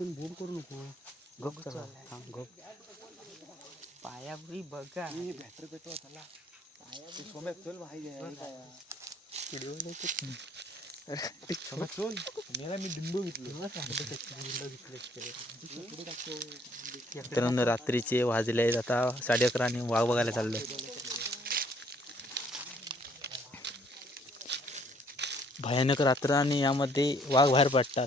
पण बोर करू नको. गप चला. हा, गप. पायापुरी बघा. बॅटरी पेटवा चला. सोम्या चल माहिती चल. मेला मी डिंबू घेतलो. मित्रांनो रात्रीचे वाजले आहेत आता साडे अकरा आणि वाघ बघायला चाललोय. भयानक रात्र आणि यामध्ये वाघ बाहेर पडतात.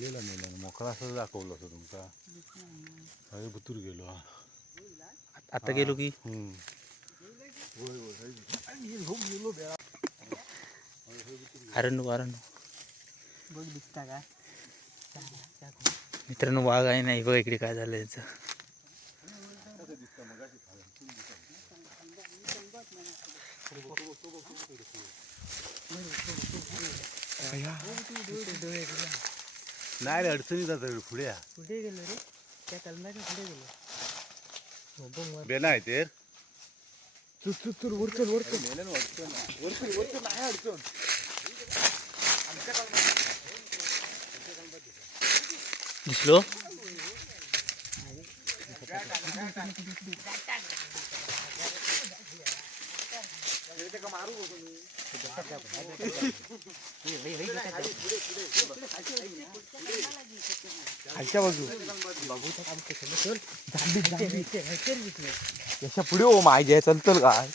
भरलेला मेला मोकळा असं दाखवलं असं तुमचा. अरे बुतूर गेलो हा. आता गेलो की. अरण्य अरण्य बघ दिसता का? मित्रांनो वाघ आहे नाही बघा इकडे काय झालं याचं. नाही रे अडचणी जातात पुढे कुठे गेलो रे त्या कलमाच्या कुठे गेलो बेना आहे ते चल चल चल वर चल वर चल दिसलो खालच्या बाजू. याच्यापुढे ओ माझ्या चल चल काय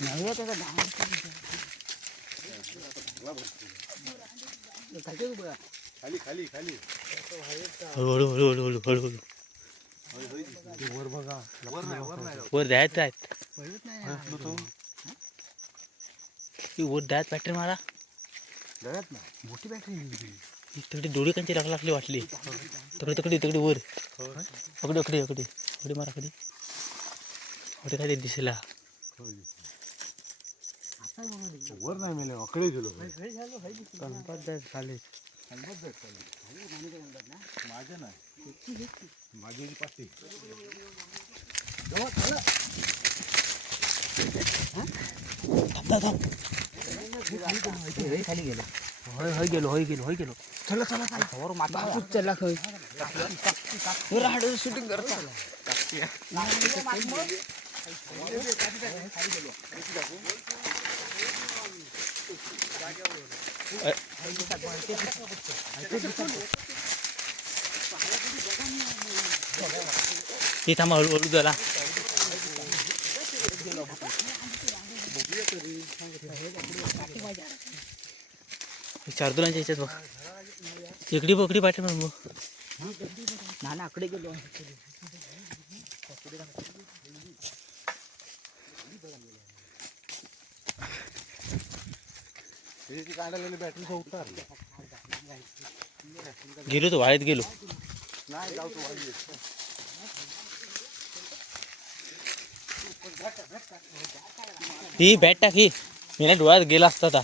नाही त्याचा डान्स खाली खाली हळूहळू हळूहळू हळू हळूहळू. वर बघा वर द्यायचं आहेत. पळत नाही ती वर द्यायत बॅटरी मला. गळ्यात ना मोठी बॅटरी निघली तिकडे डोळी कांची लागला लागली वाटली. तकडे तकडे तिकडे वर. अकडे अकडे अकडे. अकडे मारा अकडे अकडे काय ते दिसला. वर नाही मेले अकडे गेलो गणपत जाय खाली. माझ्या नाही माझी पाठी खाली गेलो होय होय गेलो होय गेलो होय गेलो चला चला चला वर माता चला खय शूटिंग करता ती थांबा हळूहळू झाला चारदुरांच्या ह्याच्यात बघ इकडी बकडी पाठी बघ नाना आकडे गेलो बॅटरी गेलो तो वाळीत गेलो नाही जाऊ तू वाढली ही बॅट टाक ही. मी नाही डोळ्यात गेला असता आता.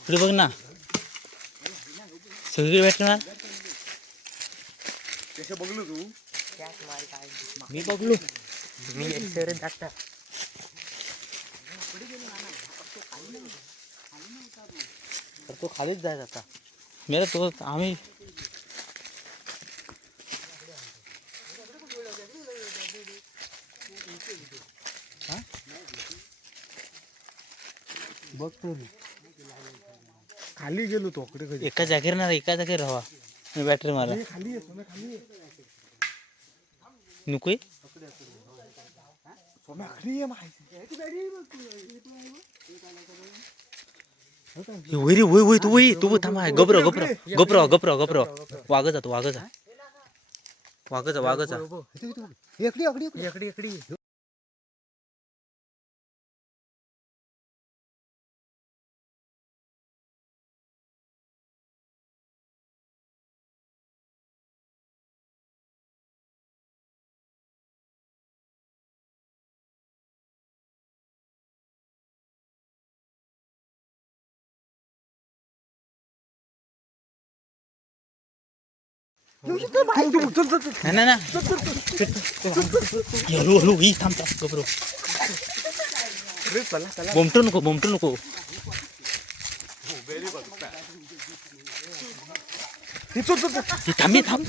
इकडे बघ ना. सगळी बॅट ना. कसे बघलो तू? मी बघलो. मी तो खालीच जायचा आता. मेरा तो आम्ही बघ तरी खाली गेलो तो एका जागेवर ना एका जागेवर राहा. मी बॅटरी मारा. खाली येतो ना खाली ये. नको सोम्या खाली ये माहिती. वैरी वय वय तू वय तू थांबा गबर गबर गबर गबर गबर वाग तू वाग जा. वाघचा वाघचा इकडे जा इकडे. नाही नाही हळू हळू ही थांब थांब गबरो बोमटू नको बोमटू नको ही थांबी थांब